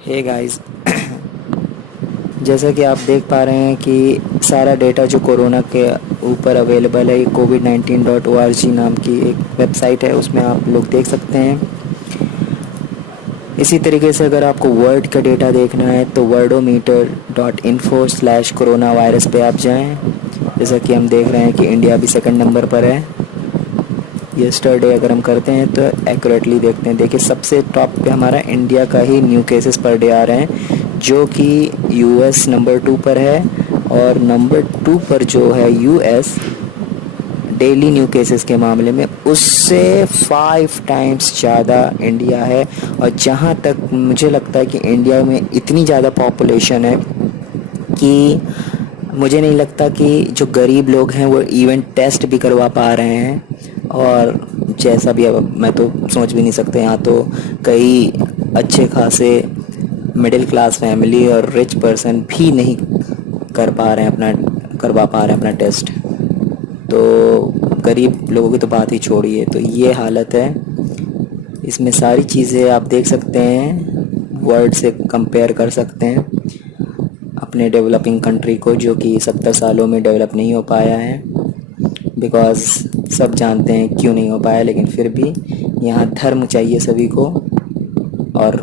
Hey guys, जैसा कि आप देख पा रहे हैं कि सारा डेटा जो कोरोना के ऊपर अवेलेबल है, ये covid19.org नाम की एक वेबसाइट है, उसमें आप लोग देख सकते हैं। इसी तरीके से अगर आपको वर्ल्ड का डेटा देखना है तो worldometer.info/कोरोना वायरस पे आप जाएं। जैसा कि हम देख रहे हैं कि इंडिया भी सेकंड नंबर पर है। यस्टरडे अगर हम करते हैं तो एक्यूरेटली देखते हैं, देखिए सबसे टॉप पे हमारा इंडिया का ही न्यू केसेस पर डे आ रहे हैं, जो कि यूएस नंबर 2 पर है, और नंबर 2 पर जो है यूएस डेली न्यू केसेस के मामले में उससे 5 टाइम्स ज़्यादा इंडिया है। और जहाँ तक मुझे लगता है कि इंडिया में इतनी ज़्यादा पॉपुलेशन है कि मुझे नहीं लगता कि जो गरीब लोग हैं वो इवन टेस्ट भी करवा पा रहे हैं। और जैसा भी, अब मैं तो सोच भी नहीं सकते, यहाँ तो कई अच्छे खासे मिडिल क्लास फैमिली और रिच पर्सन भी नहीं करवा पा रहे हैं अपना टेस्ट, तो गरीब लोगों की तो बात ही छोड़िए। तो ये हालत है। इसमें सारी चीज़ें आप देख सकते हैं, वर्ल्ड से कंपेयर कर सकते हैं अपने डेवलपिंग कंट्री को, जो कि 70 सालों में डेवलप नहीं हो पाया है। बिकॉज़ सब जानते हैं क्यों नहीं हो पाया, लेकिन फिर भी यहाँ धर्म चाहिए सभी को और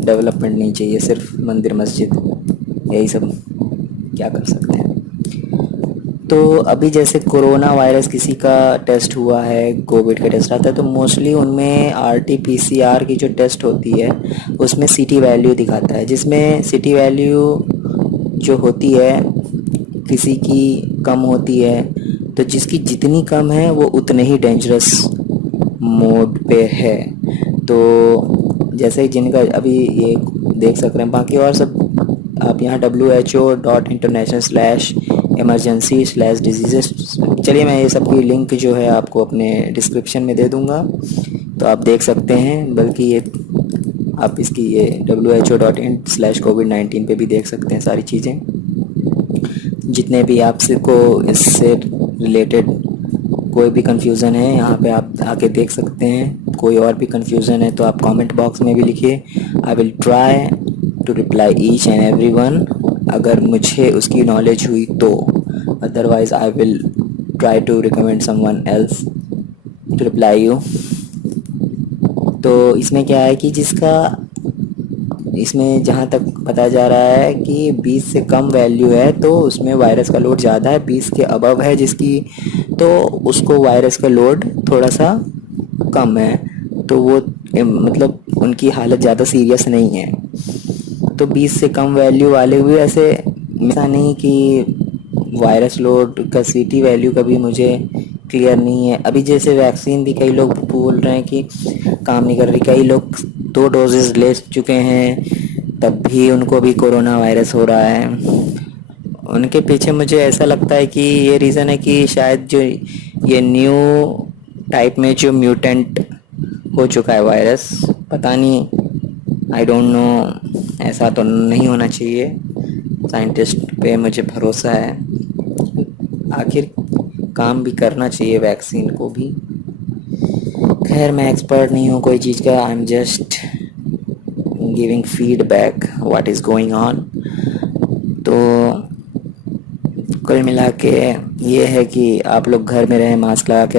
डेवलपमेंट नहीं चाहिए, सिर्फ मंदिर मस्जिद, यही सब। क्या कर सकते हैं। तो अभी जैसे कोरोना वायरस किसी का टेस्ट हुआ है, कोविड का टेस्ट आता है, तो मोस्टली उनमें RT-PCR की जो टेस्ट होती है उसमें CT वैल्यू दिखाता है, जिसमें CT वैल्यू जो होती है किसी की कम होती है, तो जिसकी जितनी कम है वो उतने ही डेंजरस मोड पे है। तो जैसे ही जिनका अभी ये देख सक रहे हैं, बाकी और सब आप यहाँ WHO.international/emergency/diseases, चलिए मैं ये सब की लिंक जो है आपको अपने डिस्क्रिप्शन में दे दूँगा, तो आप देख सकते हैं। बल्कि ये आप इसकी ये WHO.in/COVID-19 पे भी देख सकते हैं सारी चीज़ें, जितने भी आपसे को इससे रिलेटेड कोई भी कन्फ्यूज़न है यहाँ पे आप आके देख सकते हैं। कोई और भी कन्फ्यूज़न है तो आप कमेंट बॉक्स में भी लिखिए, I will try to reply each and every one, अगर मुझे उसकी नॉलेज हुई तो। Otherwise I will try to recommend someone else to reply you. तो इसमें क्या है कि इसमें जहाँ तक पता जा रहा है कि 20 से कम वैल्यू है तो उसमें वायरस का लोड ज़्यादा है, 20 के अबव है जिसकी, तो उसको वायरस का लोड थोड़ा सा कम है, तो वो मतलब उनकी हालत ज़्यादा सीरियस नहीं है। तो 20 से कम वैल्यू वाले हुए ऐसे, ऐसा नहीं कि वायरस लोड का CT वैल्यू का भी मुझे क्लियर नहीं है। अभी जैसे वैक्सीन भी कई लोग बोल रहे हैं कि काम नहीं कर रही, कई लोग 2 डोजेस ले चुके हैं तब भी उनको भी कोरोना वायरस हो रहा है। उनके पीछे मुझे ऐसा लगता है कि ये रीज़न है कि शायद जो ये न्यू टाइप में जो म्यूटेंट हो चुका है वायरस, पता नहीं, आई डोंट नो, ऐसा तो नहीं होना चाहिए। साइंटिस्ट पे मुझे भरोसा है, आखिर काम भी करना चाहिए वैक्सीन को भी। खैर मैं एक्सपर्ट नहीं हूँ कोई चीज़ का, I am just giving feedback what is going on. तो कुल मिला के ये है कि आप लोग घर में रहें, मास्क लगा के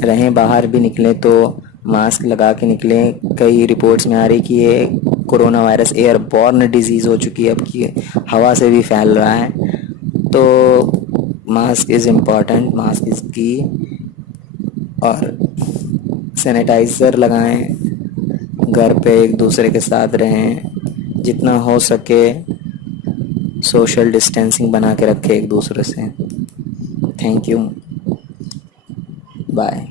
रहें, बाहर भी निकलें तो मास्क लगा के निकलें। कई रिपोर्ट्स में आ रही कि ये कोरोना वायरस एयरबॉर्न डिजीज़ हो चुकी है, अब की हवा से भी फैल रहा है। तो mask is important, mask is की, और सैनिटाइज़र लगाएं, घर पे एक दूसरे के साथ रहें, जितना हो सके सोशल डिस्टेंसिंग बना के रखें एक दूसरे से। Thank you, bye.